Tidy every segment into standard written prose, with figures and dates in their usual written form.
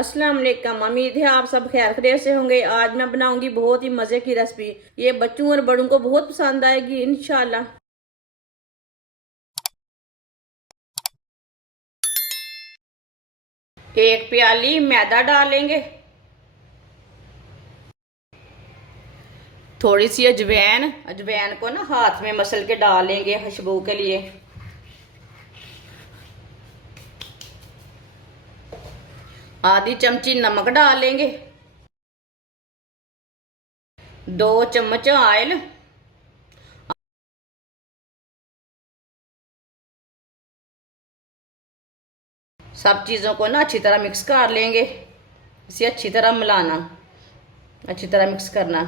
अस्सलाम वालेकुम। उम्मीद है आप सब खैर खैरियत से होंगे। आज मैं बनाऊंगी बहुत ही मज़े की रेसिपी। ये बच्चों और बड़ों को बहुत पसंद आएगी इंशाल्लाह। एक प्याली मैदा डालेंगे, थोड़ी सी अजवैन। अजवैन को ना हाथ में मसल के डालेंगे खुशबू के लिए। आधी चमची नमक डालेंगे, 2 चम्मच ऑयल, सब चीज़ों को ना अच्छी तरह मिक्स कर लेंगे। इसे अच्छी तरह मिलाना, अच्छी तरह मिक्स करना।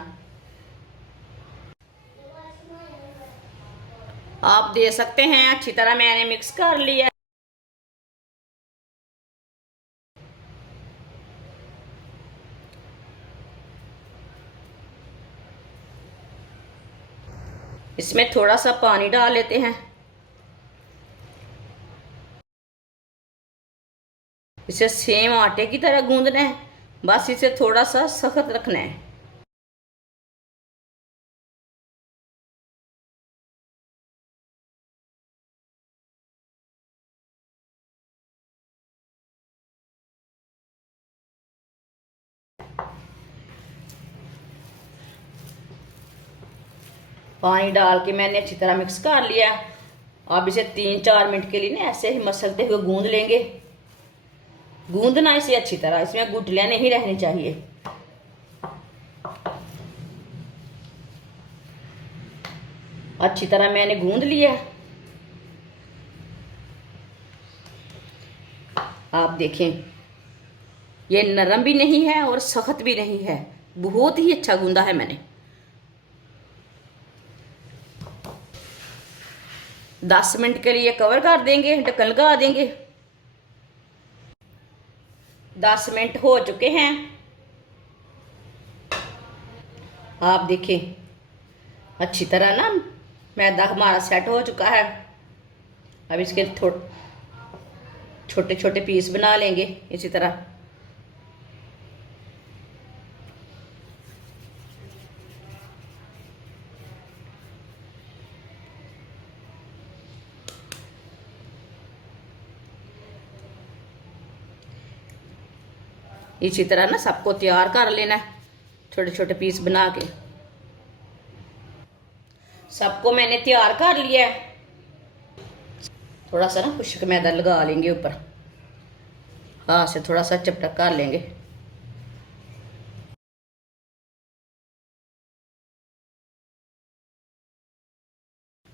आप दे सकते हैं, अच्छी तरह मैंने मिक्स कर लिया। इसमें थोड़ा सा पानी डाल लेते हैं। इसे सेम आटे की तरह गूंदना है, बस इसे थोड़ा सा सख्त रखना है। पानी डाल के मैंने अच्छी तरह मिक्स कर लिया। अब इसे 3-4 मिनट के लिए ना ऐसे ही मसलते हुए गूंद लेंगे। गूंदना इसे अच्छी तरह, इसमें गुठलियां नहीं रहनी चाहिए। अच्छी तरह मैंने गूंद लिया। आप देखें, ये नरम भी नहीं है और सख्त भी नहीं है, बहुत ही अच्छा गूंदा है मैंने। 10 मिनट के लिए कवर कर देंगे, ढक्कन लगा देंगे। 10 मिनट हो चुके हैं। आप देखें, अच्छी तरह ना मैदा हमारा सेट हो चुका है। अब इसके छोटे छोटे पीस बना लेंगे इसी तरह। इसी तरह ना सबको तैयार कर लेना है, छोटे छोटे पीस बना के। सबको मैंने तैयार कर लिया है। थोड़ा सा ना खुश्क मैदा लगा लेंगे ऊपर, हाथ से थोड़ा सा चपटक कर लेंगे।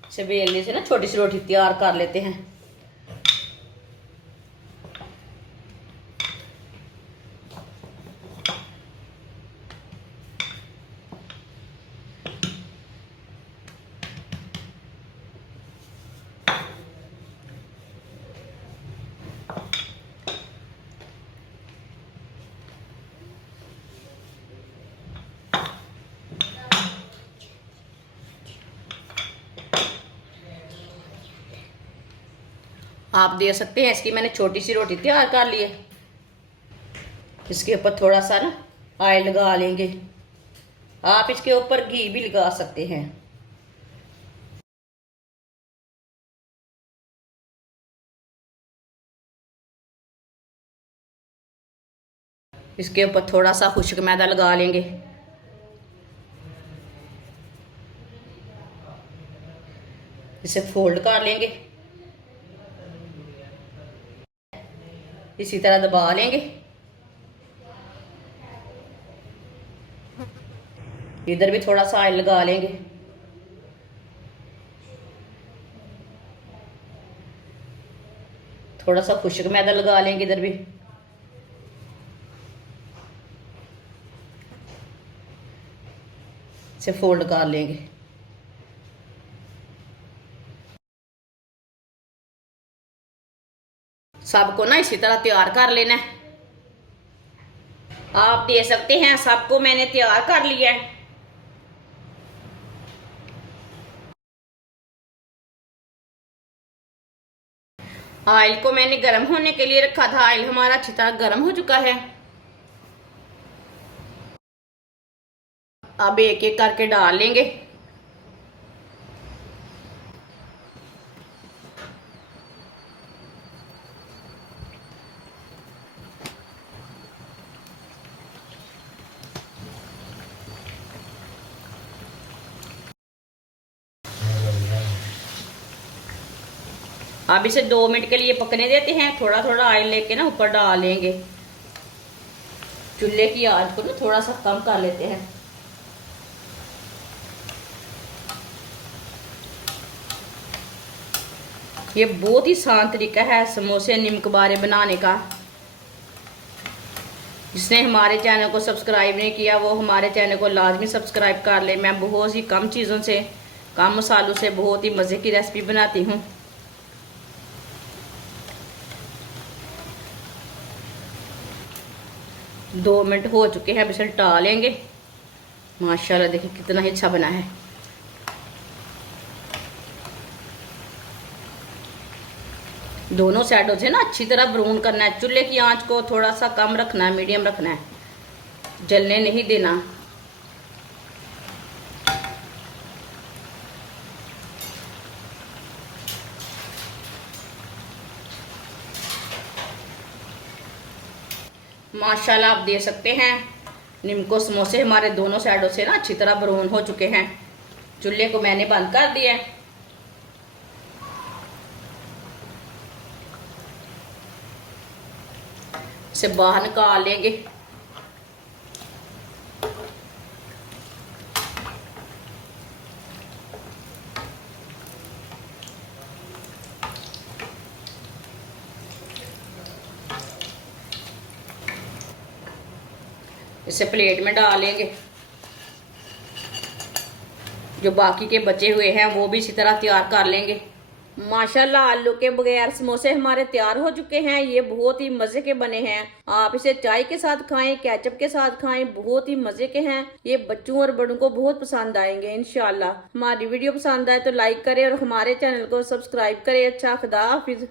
इसे बेलने से ना छोटी सी रोटी तैयार कर लेते हैं। आप दे सकते हैं, इसकी मैंने छोटी सी रोटी तैयार कर ली है। इसके ऊपर थोड़ा सा ना ऑयल लगा लेंगे। आप इसके ऊपर घी भी लगा सकते हैं। इसके ऊपर थोड़ा सा खुश्क मैदा लगा लेंगे। इसे फोल्ड कर लेंगे, इसी तरह दबा लेंगे। इधर भी थोड़ा सा ऑयल लगा लेंगे। थोड़ा सा खुश्क मैदा लगा लेंगे इधर भी। इसे फोल्ड कर लेंगे। सबको ना इसी तरह तैयार कर लेना है। आप दे सकते हैं, सबको मैंने तैयार कर लिया है। ऑयल को मैंने गर्म होने के लिए रखा था। ऑयल हमारा अच्छी तरह गर्म हो चुका है। अब एक एक करके डाल लेंगे। अब इसे 2 मिनट के लिए पकने देते हैं। थोड़ा थोड़ा ऑयल लेके ना ऊपर डाल लेंगे। चूल्हे की आंच को ना थोड़ा सा कम कर लेते हैं। ये बहुत ही आसान तरीका है समोसे निमकबारे बनाने का। जिसने हमारे चैनल को सब्सक्राइब नहीं किया वो हमारे चैनल को लाजमी सब्सक्राइब कर ले। मैं बहुत ही कम चीज़ों से, कम मसालों से बहुत ही मज़े की रेसिपी बनाती हूँ। दो मिनट हो चुके हैं। अब इसे टाल लेंगे। माशाल्लाह देखिए कितना ही अच्छा बना है। दोनों साइडों से ना अच्छी तरह ब्राउन करना है। चूल्हे की आंच को थोड़ा सा कम रखना है, मीडियम रखना है, जलने नहीं देना। माशाल्लाह आप देख सकते हैं निमको समोसे हमारे दोनों साइडों से ना अच्छी तरह ब्राउन हो चुके हैं। चूल्हे को मैंने बंद कर दिया है। इसे बाहर निकाल लेंगे। इसे प्लेट में डाल लेंगे। जो बाकी के बचे हुए हैं वो भी इसी तरह तैयार कर लेंगे। माशाल्लाह आलू के बगैर समोसे हमारे तैयार हो चुके हैं। ये बहुत ही मजे के बने हैं। आप इसे चाय के साथ खाएं, केचप के साथ खाएं, बहुत ही मजे के हैं। ये बच्चों और बड़ों को बहुत पसंद आएंगे इंशाल्लाह। हमारी वीडियो पसंद आए तो लाइक करें और हमारे चैनल को सब्सक्राइब करें। अच्छा, खुदा हाफिज।